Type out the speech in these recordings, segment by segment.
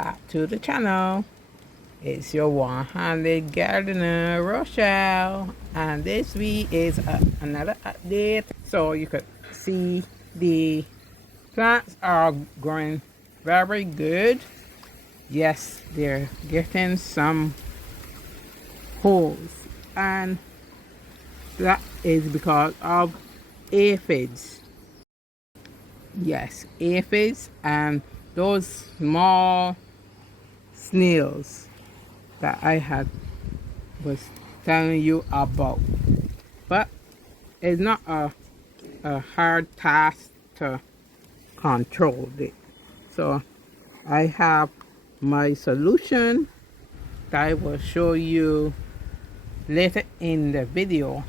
back to the channel. It's your one-handed gardener, Rochelle, and this week is another update. So you could see the plants are growing very good. Yes, they're getting some holes, and that is because of aphids. Yes, aphids and those small snails that I was telling you about. But it's not a hard task to control it. So I have my solution that I will show you later in the video,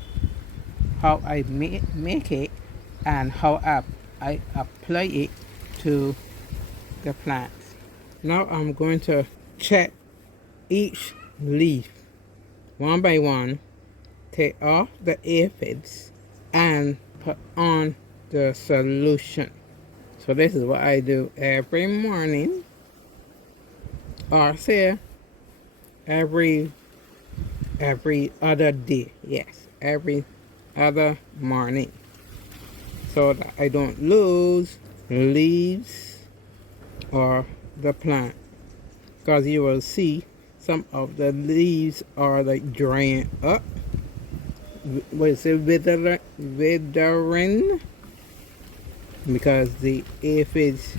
how I make it and how I apply it to the plants. Now I'm going to check each leaf one by one, take off the aphids and put on the solution. So this is what I do every morning, or say every other day. Yes, every other morning, so that I don't lose leaves or the plant, because you will see some of the leaves are like drying up. Was it withering? Because the aphids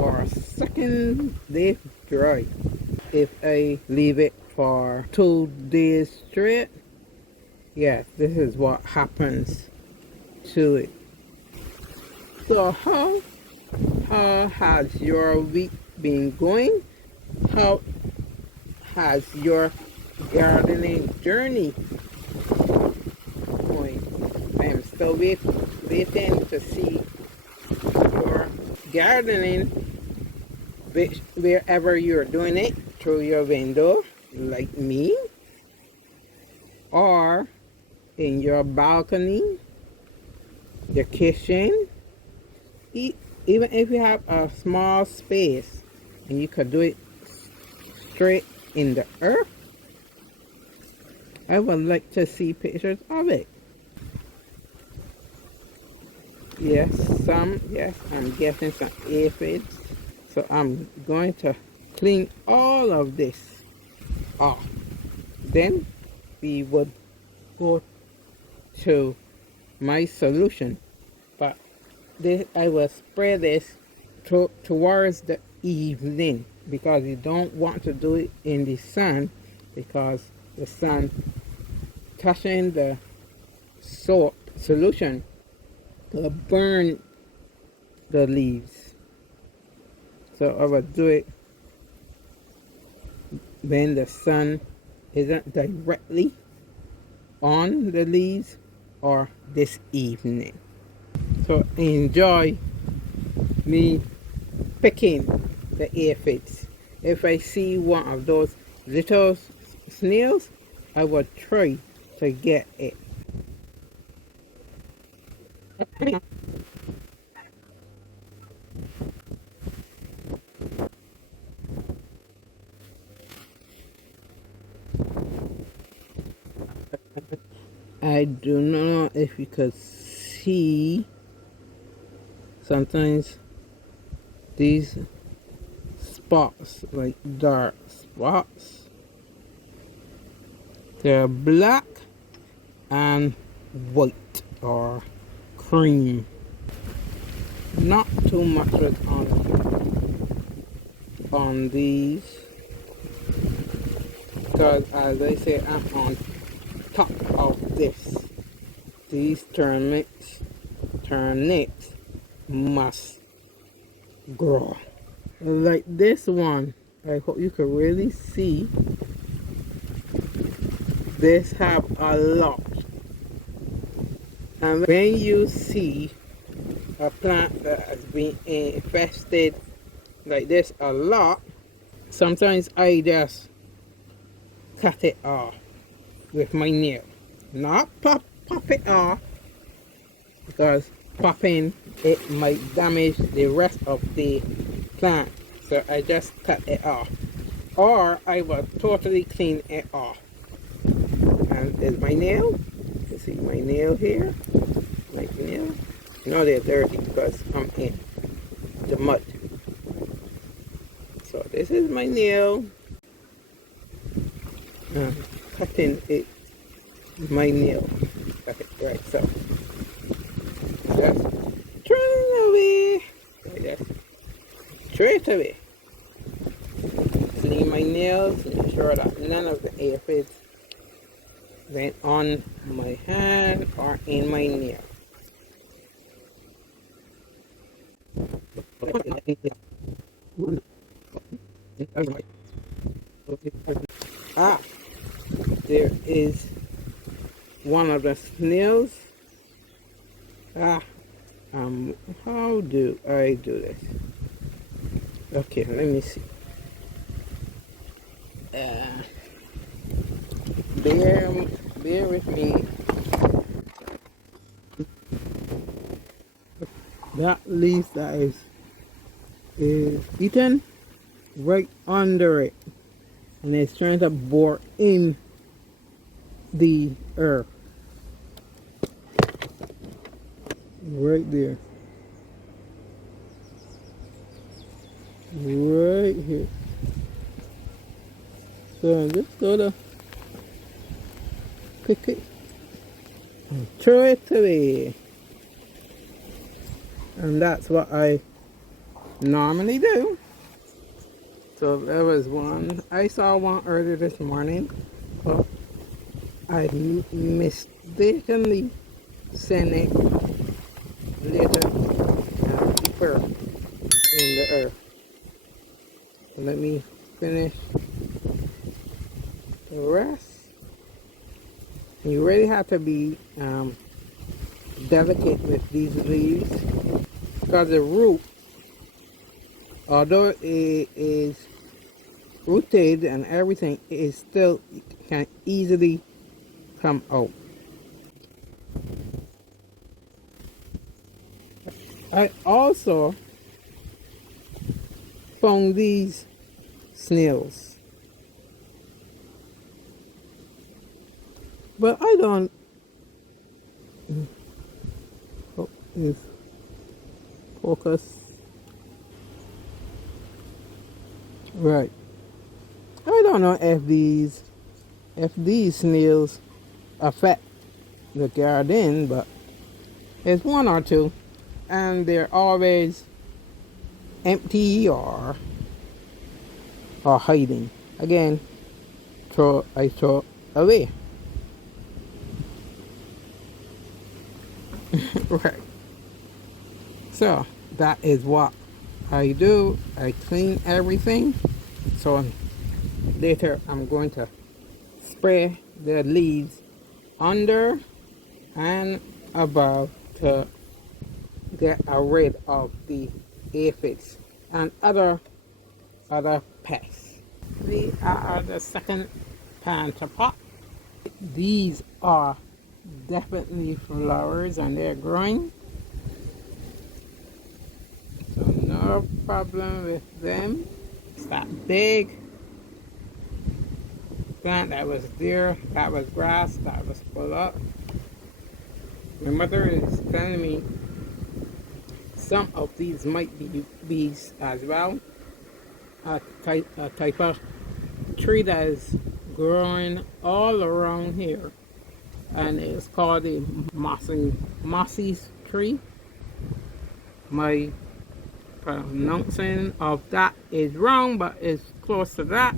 are sucking the dry. If I leave it for 2 days straight, yes, this is what happens to it. So how has your week been going? How has your gardening journey going? I am still waiting to see your gardening, wherever you're doing it, through your window like me, or in your balcony, your kitchen. Even if you have a small space and you could do it straight in the earth, I would like to see pictures of it. Yes, I'm getting some aphids, so I'm going to clean all of this off. Then we would go to my solution, but I will spray this towards the evening, because you don't want to do it in the sun, because the sun touching the solution will burn the leaves. So I will do it when the sun isn't directly on the leaves, or this evening. So enjoy me picking the aphids. If I see one of those little snails, I will try to get it. I do not know if you could see, sometimes these spots, like dark spots, they're black and white or cream. Not too much on these, because as I say, I'm on top of this. These turnips must grow. Like this one, I hope you can really see. This have a lot. And when you see a plant that has been infested like this a lot, sometimes I just cut it off with my nail. Not pop it off, because popping it might damage the rest of the plant. So I just cut it off. Or I will totally clean it off. And there's my nail. You see my nail here? My nail. No, they're dirty because I'm in the mud. So this is my nail. Cutting it, my nail. Cut it right, so just turn it away. Like that. Straight away. Clean my nails, make sure that none of the aphids went on my hand or in my nail. Ah, there is one of the snails. How do I do this? Okay, let me see. Bear with me. That leaf that is eaten right under it, and it's trying to bore in the earth right there, right here. So I'm just gonna pick it and throw it away, and that's what I normally do. So there was one, I saw one earlier this morning, but I mistakenly sent it later deeper in the earth. So let me finish the rest. You really have to be delicate with these leaves, because the root, although it is rooted and everything, it still can easily come out. I also found these snails, but I don't. Oh, is focus. Right. I don't know if these snails affect the garden, but there's one or two, and they're always empty or hiding. Again, I throw away. Right. So that is what I do. I clean everything. So later I'm going to spray the leaves under and above to get rid of the aphids and other pests. These are the second plant pot. These are definitely flowers and they're growing, so no problem with them. It's that big plant that was there, that was grass, that was full up. My mother is telling me some of these might be bees as well. A type of tree that is growing all around here, and it's called the mossy tree. My pronouncing of that is wrong, but it's close to that.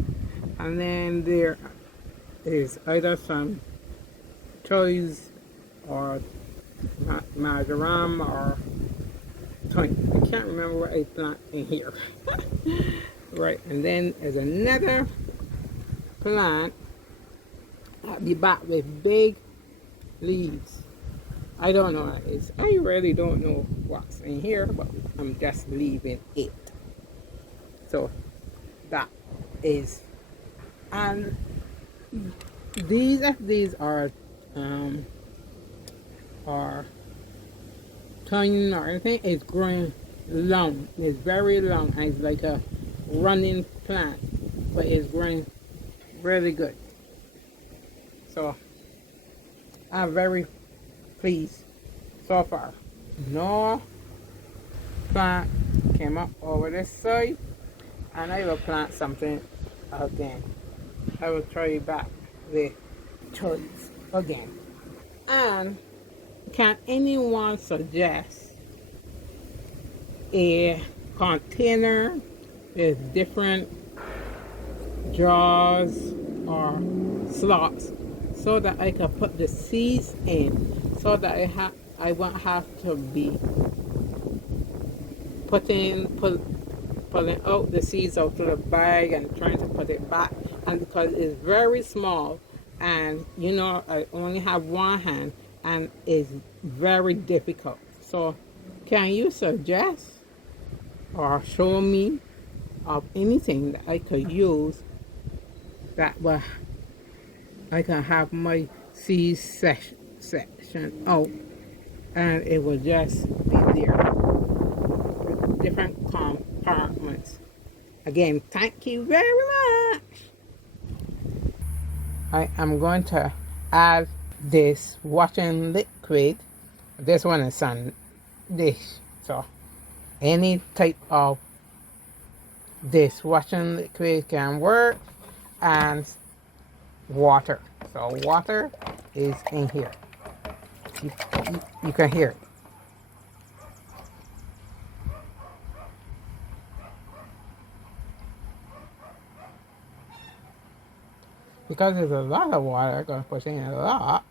And then there is either some choice or marjoram or thyme. I can't remember what I plant in here. Right, and then there's another plant at the back with big leaves. I don't know what it is. I really don't know what's in here, but I'm just leaving it. So that is, and these, if these are tiny or anything, it's growing long. It's very long, and it's like a running plant, but it's growing really good. So I'm very pleased so far. No plant came up over this side, and I will plant something again. I will try back the choice again. And can anyone suggest a container with different drawers or slots so that I can put the seeds in, so that I won't have to be pulling out the seeds out of the bag and trying to put it back, and because it's very small, and you know I only have one hand and it's very difficult. So can you suggest or show me of anything that I could use that will I can have my seed section out and it will just be there with different compartments. Again, thank you very much. I am going to add this washing liquid. This one is on dish, so any type of dishwashing liquid can work, and water. So water is in here. You can hear it. Because there's a lot of water, I'm going to put in a lot.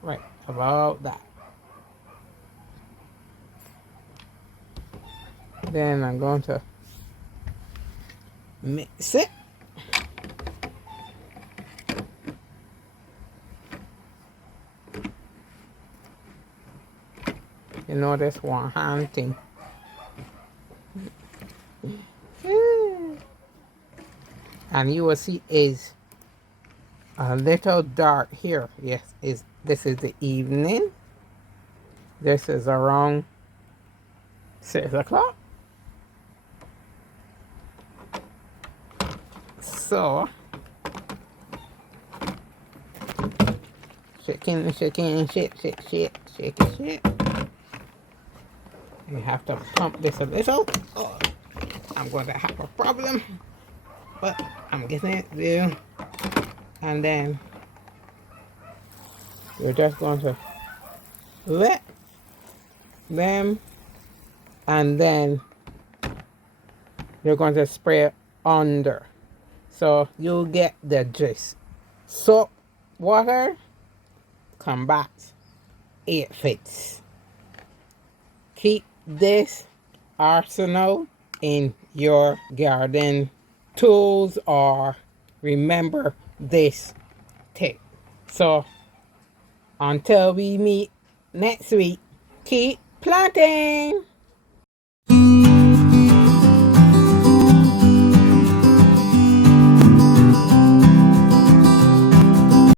Right, about that. Then I'm going to mix it. You know this one hand thing. And you will see is a little dark here. Yes, this is the evening. This is around 6 o'clock. So shaking, shake. You have to pump this a little. Oh, I'm going to have a problem, but I'm getting it there. And then you're just going to let them, and then you're going to spray it under. So you'll get the gist. Soap water combats aphids. Keep this arsenal in your garden tools, or remember this tip. So until we meet next week, keep planting.